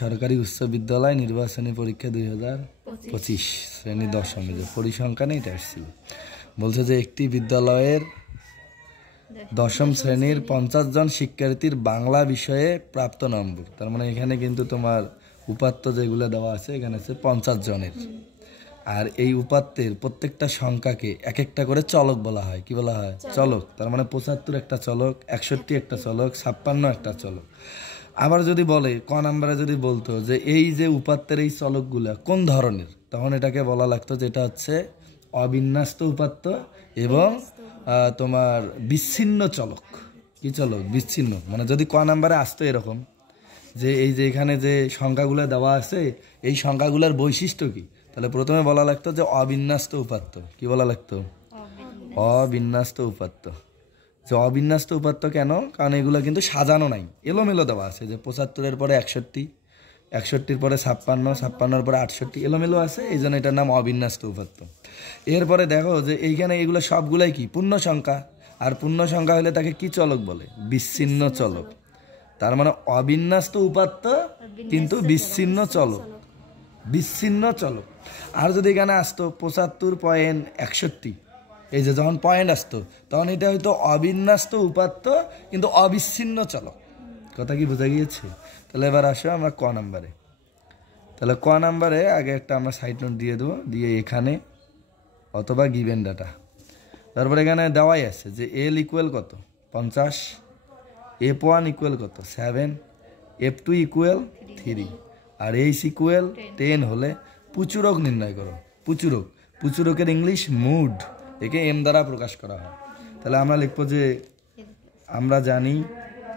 সরকারি উচ্চ বিদ্যালয় নির্বাচনী পরীক্ষা 2025 শ্রেণী দশমে যে পরিসংখ্যানে এটা আসছিল। বলছে যে একটি বিদ্যালয়ের দশম শ্রেণীর 50 জন শিক্ষার্থীর বাংলা বিষয়ে প্রাপ্ত নম্বর, তার মানে এখানে কিন্তু তোমার উপাত্ত যেগুলো দেওয়া আছে এখানে আছে 50 জনের। আর এই উপাত্তের প্রত্যেকটা সংখ্যাকে এক একটা করে চলক বলা হয়। কি বলা হয়? চলক। তার মানে 75 একটা চলক, 61 একটা চলক, 56 একটা চলক। আবার যদি বলে ক নাম্বারে যদি বলতো যে এই যে উপাত্তের এই চলকগুলা কোন ধরনের, তখন এটাকে বলা লাগতো যেটা হচ্ছে অবিন্যস্ত উপাত্ত এবং তোমার বিচ্ছিন্ন চলক। কি চলক? বিচ্ছিন্ন। মানে যদি ক নাম্বারে আসতো এরকম যে এই যে এখানে যে সংখ্যাগুলো দেওয়া আছে এই সংখ্যাগুলোর বৈশিষ্ট্য কি, তাহলে প্রথমে বলা লাগতো যে অবিন্যস্ত উপাত্ত। কি বলা লাগতো? অবিন্যস্ত উপাত্ত। যে অবিন্যস্ত উপাত্ত কেন? কারণ এগুলো কিন্তু সাজানো নাই, এলোমেলো দেওয়া আছে। যে 75-এর পরে 61, 61-র পরে 56, 56-এর পরে 68 এলোমেলো আছে, এই জন্য এটার নাম অবিন্যস্ত উপাত্ত। এরপরে দেখো যে এইখানে এগুলো সবগুলাই কি পূর্ণ সংখ্যা, আর পূর্ণ সংখ্যা হলে তাকে কি চলক বলে? বিচ্ছিন্ন চলক। তার মানে অবিন্যস্ত উপাত্ত কিন্তু বিচ্ছিন্ন চলক, বিচ্ছিন্ন চলক। আর যদি এখানে আসতো 75.61, এই যে যখন পয়েন্ট আসতো তখন এটা হয়তো অবিন্যস্ত উপাত্ত কিন্তু অবিচ্ছিন্ন চলক। কথা কি বোঝা গিয়েছে? তাহলে এবার আসো আমরা ক নাম্বারে। তাহলে ক নাম্বারে আগে একটা আমরা সাইড নোট দিয়ে দেবো, দিয়ে এখানে অথবা গিভেন ডাটা। তারপরে এখানে দেওয়াই আছে যে এল ইকুয়াল কত? 50, F1 ইকুয়াল কত? 7, F2 ইকুয়াল 3, আর এইচ ইকুয়াল 10 হলে পুচুরক নির্ণয় করো। পুচুরক, পুচুরকের ইংলিশ মুড, একে এম দ্বারা প্রকাশ করা হয়। তাহলে আমরা লিখবো যে আমরা জানি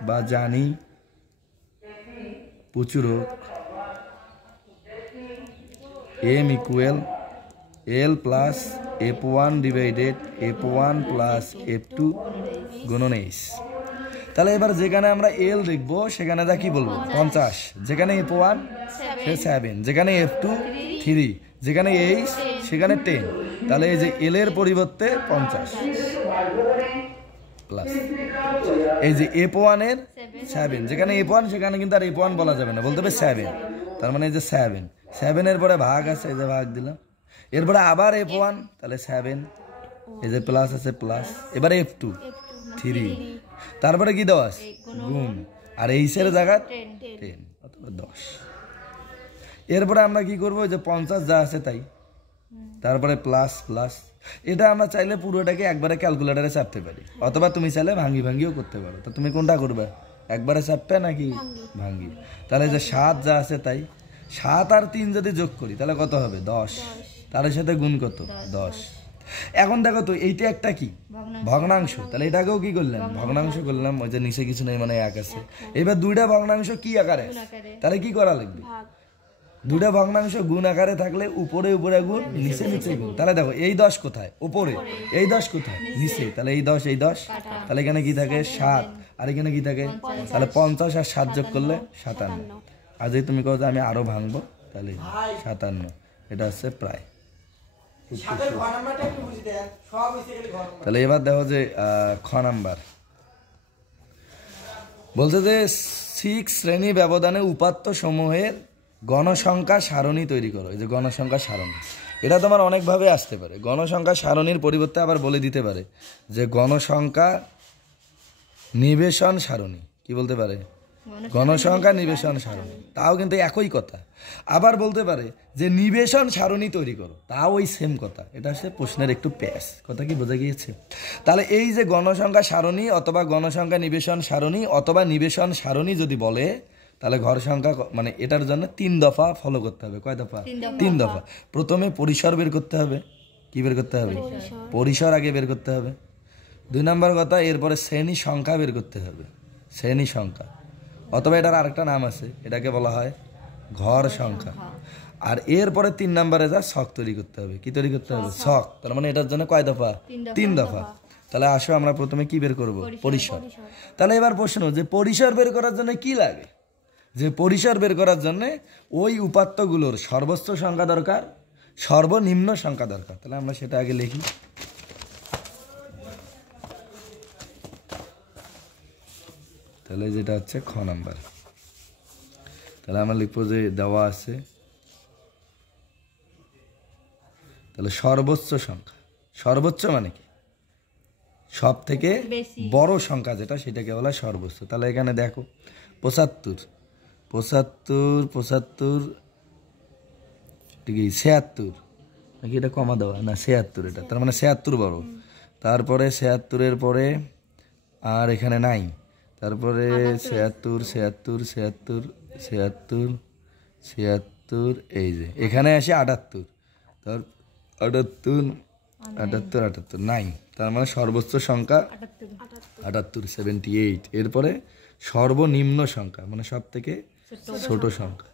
বা জানি পুচুরক M equal L plus F1 divided F1 plus F2 গুণন এইচ। তাহলে এবার যেখানে আমরা এল দেখবো সেখানে যা কি বলবো? 50, যেখানে F1 সে 7, যেখানে F2 3, যেখানে এইচ সেখানে 10। তাহলে এই যে এল এর পরিবর্তে 50 প্লাস এই যে F1 এর 7, যেখানে F1 সেখানে কিন্তু আর F1 বলা যাবে না, বলতে হবে 7। তার মানে এই যে 7 এর পরে ভাগ আছে, এই যে ভাগ দিলাম। এরপরে আবার F1, তাহলে 7, এই যে প্লাস আছে প্লাস। এবারে F2 3, তারপরে কি দেওয়া আছে? গুণ, আর এইচের জায়গা 10 অথবা 10। এরপরে আমরা কি করবো? যে 50 যা আছে তাই, তারপরে প্লাস প্লাস। এটা আমরা চাইলে পুরোটাকে একবারে ক্যালকুলেটারে চাপতে পারি, অথবা তুমি চাইলে ভাঙ্গি ভাঙ্গিও করতে পারো। তো তুমি কোনটা করবে? একবারে চাপবে নাকি ভাঙ্গি? তাহলে যে 7 যা আছে তাই, 7 আর 3 যদি যোগ করি তাহলে কত হবে? 10, তার সাথে গুণ কত? 10। এখন দেখো তো এইটা একটা কি ভগ্নাংশ, তাহলে এটাকেও কি করলাম? ভগ্নাংশ করলাম। ওই যে নিচে কিছু নেই মানে এক আছে। এবার দুইটা ভগ্নাংশ কি আকারে? তাহলে কি করা লাগবে? দুটা ভগ্নাংশ গুণ আকারে থাকলে উপরে উপরে গুণ, নিচে নিচে গুণ। তাহলে দেখো এই 10 কোথায়? উপরে। এই 10 কোথায়? নিচে। তাহলে এই 10 এই 10, তাহলে এখানে কি থাকে? 7, আর এখানে কি থাকে? তাহলে 50 আর 7 যোগ করলে 57। আর যদি তুমি কও যে আমি আরো ভাঙবো, তাহলে 57। এটা হচ্ছে প্রায়। তাহলে এবার দেখো যে খ নাম্বার বলছে যে 6 শ্রেণী ব্যবধানে উপাত্ত সমূহের গণসংখ্যা সারণী তৈরি করো। এই যে গণসংখ্যা সারণী, এটা তোমার অনেকভাবে আসতে পারে। গণসংখ্যা সারণীর পরিবর্তে আবার বলে দিতে পারে যে গণসংখ্যা নিবেশন সারণী। কি বলতে পারে? গণসংখ্যা নিবেশন সারণী, তাও কিন্তু একই কথা। আবার বলতে পারে যে নিবেশন সারণী তৈরি করো, তাও ওই সেম কথা। এটা হচ্ছে প্রশ্নের একটু প্যাস। কথা কি বোঝা গিয়েছে? তাহলে এই যে গণসংখ্যা সারণী অথবা গণসংখ্যা নিবেশন সারণী অথবা নিবেশন সারণী যদি বলে, তাহলে ঘর সংখ্যা মানে এটার জন্য 3 দফা ফলো করতে হবে। কয় দফা? 3 দফা। প্রথমে পরিসর বের করতে হবে। কি বের করতে হবে? পরিসর আগে বের করতে হবে। 2 নম্বর কথা, এরপরে শ্রেণী সংখ্যা বের করতে হবে। শ্রেণী সংখ্যা, অথবা এটার আরেকটা নাম আছে, এটাকে বলা হয় ঘর সংখ্যা। আর এরপরে 3 নম্বরে যা ছক তৈরি করতে হবে। কি তৈরি করতে হবে? ছক। তার মানে এটার জন্য কয় দফা? 3 দফা। তাহলে আসো আমরা প্রথমে কি বের করব? পরিসর। তাহলে এবার প্রশ্ন যে পরিসর বের করার জন্য কি লাগে? যে পরিসর বের করার জন্য ওই উপাত্তগুলোর সর্বোচ্চ সংখ্যা দরকার, সর্বনিম্ন সংখ্যা দরকার। তাহলে আমরা সেটা আগে লিখি। তাহলে যেটা হচ্ছে খ নাম্বার। তাহলে আমরা লিখবো যে দেওয়া আছে, তাহলে সর্বোচ্চ সংখ্যা, সর্বোচ্চ মানে কি সব থেকে বড় সংখ্যা যেটা সেটাকে বলা সর্বোচ্চ। তাহলে এখানে দেখো 75, 75, 75 ঠিক 76 নাকি এটা কমা দেওয়া না 76 এটা, তার মানে 76 বড়। তারপরে 76-এর পরে আর এখানে নাই, তারপরে 76, 76, 76, 76, 76 এই যে এখানে আসে 78, তার 78, 78, 78 নাই, তার মানে সর্বোচ্চ সংখ্যা 78, 78। এরপরে সর্বনিম্ন সংখ্যা মানে সব থেকে ছোট সংখ্যা,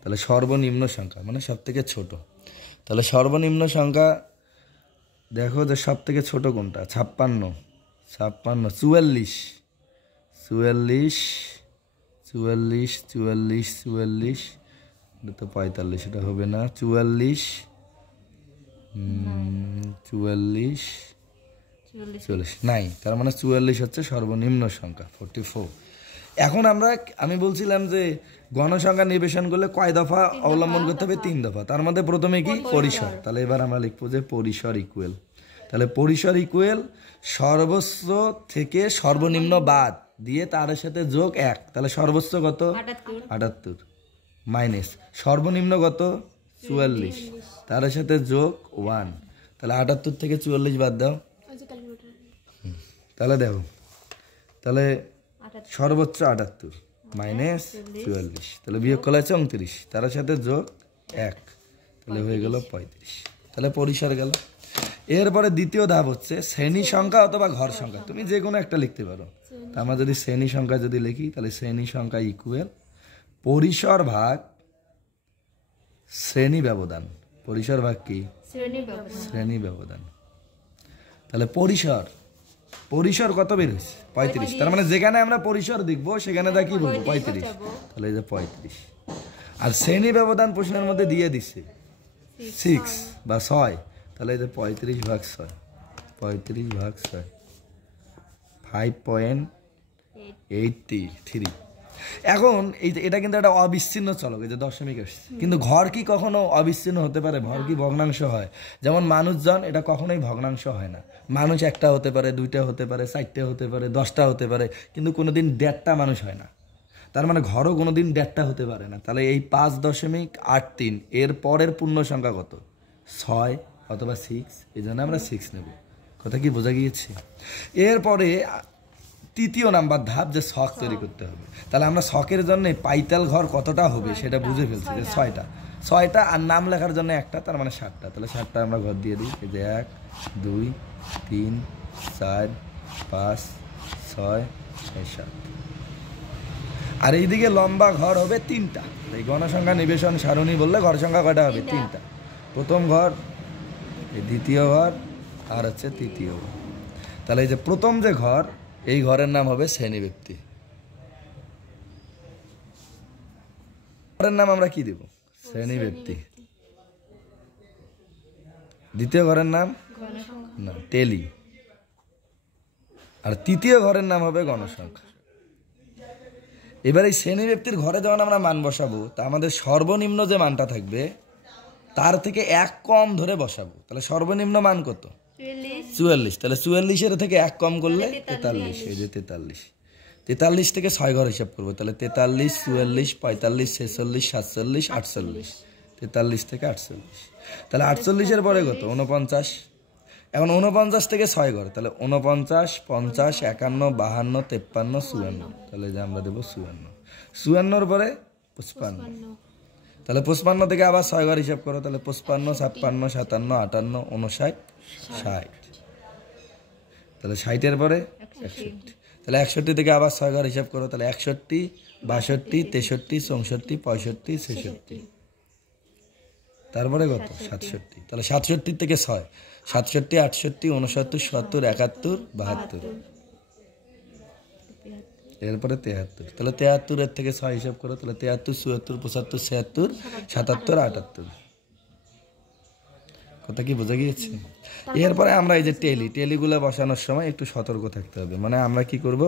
তাহলে সর্বনিম্ন সংখ্যা মানে সব থেকে ছোট। তাহলে সর্বনিম্ন সংখ্যা দেখো যে সব থেকে ছোট কোনটা, 56, 56, 44, 44, 44, 44, 44, এটা তো 45, এটা হবে না, 44, 44, 44 নাই, তার মানে 44 হচ্ছে সর্বনিম্ন সংখ্যা 44। এখন আমি বলছিলাম যে গণসংখ্যা নির্বেশন করলে কয় দফা অবলম্বন করতে হবে, 3 দফা। তার মধ্যে প্রথমে কি পরিসর, তাহলে এবার আমরা লিখবো যে পরিসর ইকুয়াল, তাহলে পরিসর ইকুয়াল সর্বোচ্চ থেকে সর্বনিম্ন বাদ দিয়ে তার সাথে যোগ 1, তাহলে সর্বোচ্চ কত 78 মাইনাস সর্বনিম্ন কত 44, তার সাথে যোগ 1, তাহলে 78 থেকে 44 বাদ দাও, তাহলে দেখো তাহলে সর্বোচ্চ 78 মাইনাস 44, তাহলে বিয়োগ করলে 34, তার সাথে যোগ 1, তাহলে হয়ে গেল 35, তাহলে পরিসর গেল। এরপরে দ্বিতীয় ধাপ হচ্ছে শ্রেণী সংখ্যা অথবা ঘর সংখ্যা, তুমি যে কোনো একটা লিখতে পারো। তা আমরা যদি শ্রেণী সংখ্যা যদি লিখি, তাহলে শ্রেণী সংখ্যা ইকুয়াল পরিসর ভাগ শ্রেণী ব্যবধান, পরিসর ভাগ কি শ্রেণী ব্যবধান। তাহলে পরিসর কত বের হয়েছে 35, তার মানে যেখানে আমরা পরিসর দেখবো সেখানে দা কি বলবো 35, তাহলে এই যে 35। আর শ্রেণী ব্যবধান প্রশ্নের মধ্যে দিয়ে দিচ্ছে 6 বা 6, তাহলে এই যে 35 ভাগ 6, 35 ভাগ 6 5.83। এখন এটা কিন্তু একটা অবিচ্ছিন্ন চলক, এই যে দশমিক আসছে, কিন্তু ঘর কি কখনো অবিচ্ছিন্ন হতে পারে? ঘর কি ভগ্নাংশ হয়? যেমন মানুষজন, এটা কখনোই ভগ্নাংশ হয় না। মানুষ একটা হতে পারে, 2টা হতে পারে, 4টে হতে পারে, 10টা হতে পারে, কিন্তু কোনোদিন 1.5টা মানুষ হয় না। তার মানে ঘরও কোনোদিন 1.5টা হতে পারে না। তাহলে এই 5.83 এর পরের পূর্ণ সংখ্যা কত 6 অথবা 6, এই জন্য আমরা 6 নেব। কথা কি বোঝা গিয়েছে? এরপরে তৃতীয় নাম্বার ধাপ যে ছক তৈরি করতে হবে। তাহলে আমরা ছকের জন্য পাইতাল ঘর কতটা হবে সেটা বুঝে ফেলছি যে 6টা, আর নাম লেখার জন্য 1টা, তার মানে 7টা। তাহলে 7টা আমরা ঘর দিয়ে দিই, এই যে 1 2 3 4 5 6 7। আর এইদিকে লম্বা ঘর হবে 3টা। এই গণসংখ্যা নিবেশন সারণী বললে ঘর সংখ্যা কয়টা হবে 3টা। প্রথম ঘর, এই দ্বিতীয় ঘর, আর হচ্ছে তৃতীয় ঘর। তাহলে এই যে প্রথম যে ঘর, এই ঘরের নাম হবে শ্রেণী ব্যক্তি। ঘরের নাম আমরা কি দেব? শ্রেণী ব্যক্তি। দ্বিতীয় ঘরের নাম না টেলি, আর তৃতীয় ঘরের নাম হবে গণসংখ্যা। এবার এই শ্রেণী ব্যক্তির ঘরে যখন আমরা মান বসাবো, তা আমাদের সর্বনিম্ন যে মানটা থাকবে তার থেকে 1 কম ধরে বসাবো। তাহলে সর্বনিম্ন মান কত 44, তাহলে 44-এর থেকে 1 কম করলে 43, এই যে 43 থেকে 6 ঘর হিসাব করবো। তাহলে 43 44 45 46 47 48, 43 থেকে 48, তাহলে 48-এর পরে কত 49। এখন 49 থেকে 6 ঘর, তাহলে 49 50 51 52 53 54, তাহলে যে আমরা দেবো 54-54-এর পরে 55, তাহলে 55 থেকে আবার 6 ঘর হিসাব করো, তাহলে 55 56 57 58 59 60, তাহলে 60-এর পরে 61, তাহলে 61 থেকে আবার 6 ঘর হিসাব করো, তাহলে 61 62 63 64 65 66, তারপরে কত 67, তাহলে 67 থেকে 6 67 68 69 70 71 72, এরপরে 73, তাহলে 73-এর থেকে 6 হিসাব করো, তাহলে 73 74 75 76 77 78। কথা কি বোঝা গিয়েছে? এরপরে আমরা এই যে টেলিগুলো বসানোর সময় একটু সতর্ক থাকতে হবে। মানে আমরা কি করব,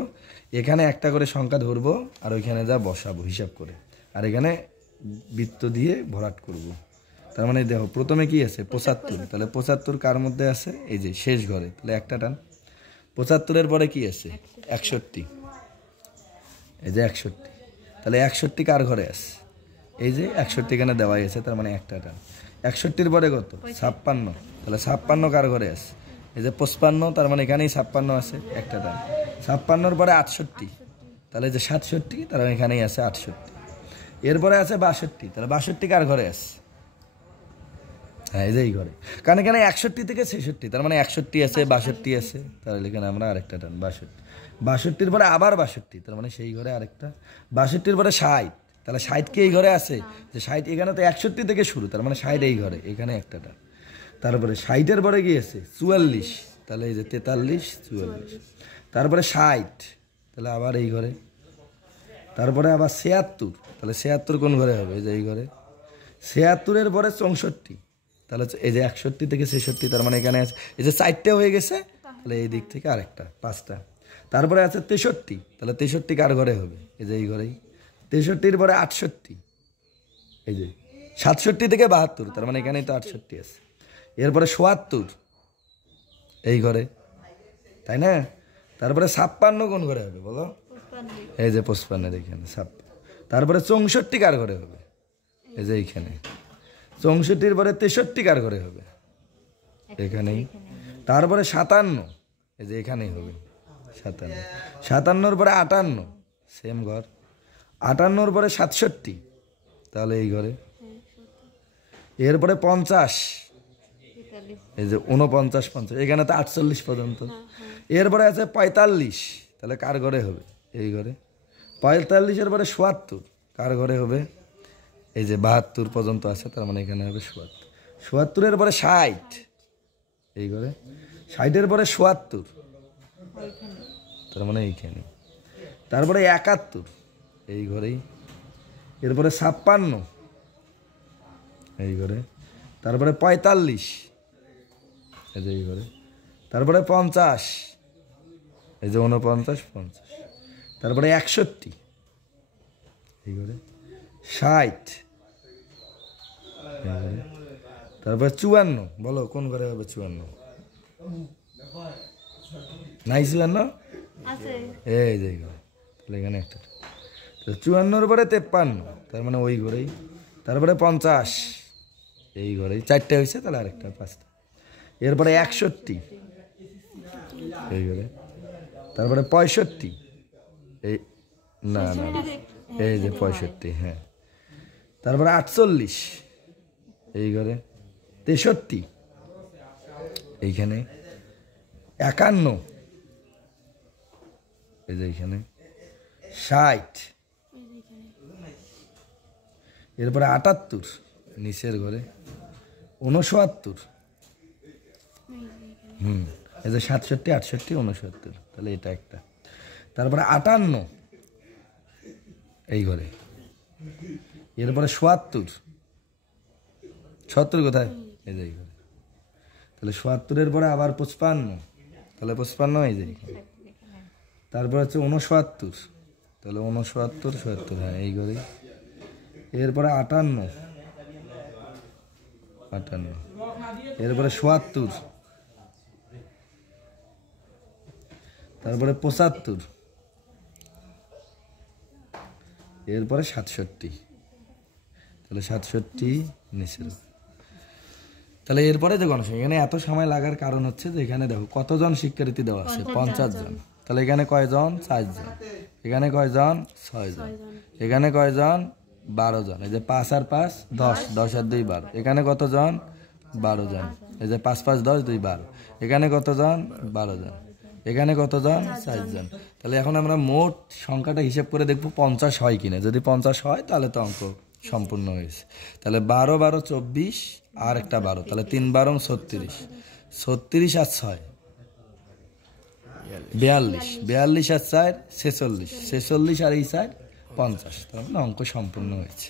এখানে একটা করে সংখ্যা ধরবো আর ওইখানে যা বসাবো হিসাব করে, আর এখানে বৃত্ত দিয়ে ভরাট করব। তার মানে দেখো প্রথমে কি আছে 75, তাহলে 75 কার মধ্যে আছে? এই যে শেষ ঘরে, তাহলে একটা টান। 75-এর পরে কি আছে? 61, এই যে 61, তাহলে 61 কার ঘরে আছে? এই যে 61 এখানে দেওয়াই আছে, তার মানে একটা টান। 61-র পরে কত? 56, তাহলে 56 কার ঘরে আছে? এই যে 55, তার মানে এখানেই 56 আছে, একটা টান। 56-র পরে 68, তাহলে যে 67, তার মানে এখানেই আছে 68। এরপরে আছে 62, তাহলে 62 কার ঘরে আছে? হ্যাঁ, এই যে এই ঘরে, কারণ এখানে 61 থেকে 66, তার মানে 61 আছে, 62 আছে, তাহলে এখানে আমরা আরেকটা টান 62। 62-র পরে আবার 62, তার মানে সেই ঘরে আরেকটা। 62-র পরে 60, তাহলে 60 কি এই ঘরে আছে? যে 60, এখানে তো 61 থেকে শুরু, তার মানে 60 এই ঘরে, এখানে একটা টান। তারপরে 60-এর পরে কি আছে? 44, তাহলে এই যে 43, 44। তারপরে 60, তাহলে আবার এই ঘরে। তারপরে আবার 76, তাহলে 76 কোন ঘরে হবে? এই যে এই ঘরে। 76-এর পরে 64, তাহলে এই যে 61 থেকে 66, তার মানে এখানে আছে, এই যে 4টে হয়ে গেছে, তাহলে এই দিক থেকে আরেকটা, 5টা। তারপরে আছে 63, তাহলে 63 কার ঘরে হবে? এই যে এই ঘরেই। 63-র পরে 68, এই যে 67 থেকে 72, তার মানে এখানেই তো 68 আছে। এরপরে 77, এই ঘরে, তাই না? তারপরে 56 কোন ঘরে হবে বলো? এই যে 55, এখানে 56। তারপরে 64 কার ঘরে হবে? এই যে এইখানে। 64-র পরে 63 কার ঘরে হবে? এখানেই। তারপরে 57, এই যে এখানেই হবে 57। 57-র পরে 58, সেম ঘর। 58-র পরে 67, তাহলে এই ঘরে। এরপরে 50, এই যে 49, 50, এখানে তো 48 পর্যন্ত। এরপরে আছে 45, তাহলে কার ঘরে হবে? এই ঘরে। 45-এর পরে 77, কার ঘরে হবে? এই যে 72 পর্যন্ত আছে, তার মানে এখানে হবে 77। 77-এর পরে 60, এই ঘরে। 60-এর পরে 77, তার মানে এইখানে। তারপরে 71, এই ঘরেই। এরপরে 56, এই ঘরে। তারপরে 45, এই যে এই ঘরে। তারপরে 50, এই যে 49, 50। তারপরে 61, এই ঘরে। 60, এই ঘরে। তারপরে 54, বলো কোন ঘরে হবে 54? নাই 54, এই যে এই ঘরে, তাহলে এখানে একটা। 54-র পরে 53, তার মানে ওই ঘরেই। তারপরে 50, এই ঘরেই। 4টে হয়েছে, তাহলে আরেকটা, 5টা। এরপরে 61, এই ঘরে। তারপরে 65, এই না না, এই যে 65, হ্যাঁ। তারপরে 48, এই ঘরে। 63, এইখানে। 51, এই যে এইখানে। 60, এরপরে 78, নিচের ঘরে। 69, এই যে 67, 68, 69, তাহলে এটা একটা। তারপরে 58, এই ঘরে। এরপরে 77, 70 কোথায়? এই যে এই ঘরে। তাহলে 77-এর পরে আবার 55, তাহলে 55, এই যে এইখানে। তারপর হচ্ছে 69, তাহলে 69, 70, হ্যাঁ এই ঘরেই। এরপরে 58, 58। এরপরে ৭২, তারপরে ৭৫, এরপরে ৬৭। তাহলে ৬৭ নিচের। তাহলে এরপরে যে গণসংখ্যা, এখানে এত সময় লাগার কারণ হচ্ছে যে এখানে দেখো কতজন শিক্ষার্থী দেওয়া আছে, ৫০ জন। তাহলে এখানে কয়জন? ৪ জন। এখানে কয়জন? ৬ জন। এখানে কয়জন? ১২ জন। এই যে ৫ আর ৫ ১০, ১০ আর ২ ১২। এখানে কতজন? ১২ জন। এই যে ৫ ৫ ১০, ২ ১২। এখানে কতজন? ১২ জন। এখানে কতজন? ৪ জন। তাহলে এখন আমরা মোট সংখ্যাটা হিসেব করে দেখবো ৫০ হয় কিনা। যদি ৫০ হয় তাহলে তো অঙ্ক সম্পূর্ণ হয়েছে। তাহলে ১২ ১২ ২৪ আর একটা ১২, তাহলে ৩ ১২ ৩৬, ৩৬ আর ৬ ৪২, ৪২ আর ৪ ৪৬, ৪৬ আর এই ৪ ৫০। তাহলে অঙ্ক সম্পূর্ণ হয়েছে।